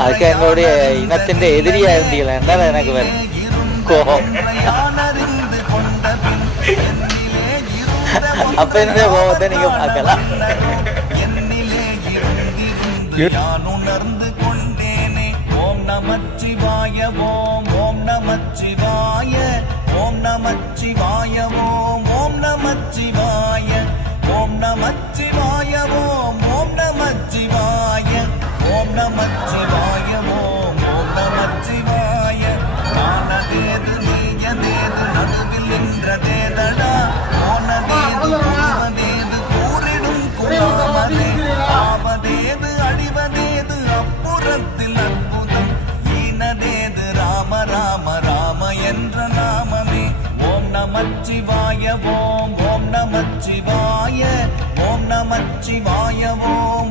அதுக்கு என்னுடைய இனத்தின் எதிரியா இருந்தீங்களா என்றால் எனக்கு வேணும் கோபம் அப்ப என்னுடைய கோபத்தை நீங்க பார்க்கலாம் நான் உணர்ந்து கொண்டேனே ஓம் நமச்சிவாய ஓம் ஓம் நமச்சிவாய ஓம் நமச்சிவாய ஓம் ஓம் நமச்சிவாய ஓம் நமச்சிவாய ஓம் நடுவில் நின்றதேதடா ஓனதேது கூறிடும் குணாமதே. ஆவதேது அடிவதேது அப்புறத்தில் அற்புதம். ஈனதேது ராம ராம ராம என்ற நாமமே. ஓம் நமச்சிவாய ஓம் ஓம் நமச்சிவாய. ஓம் நமச்சிவாய ஓம்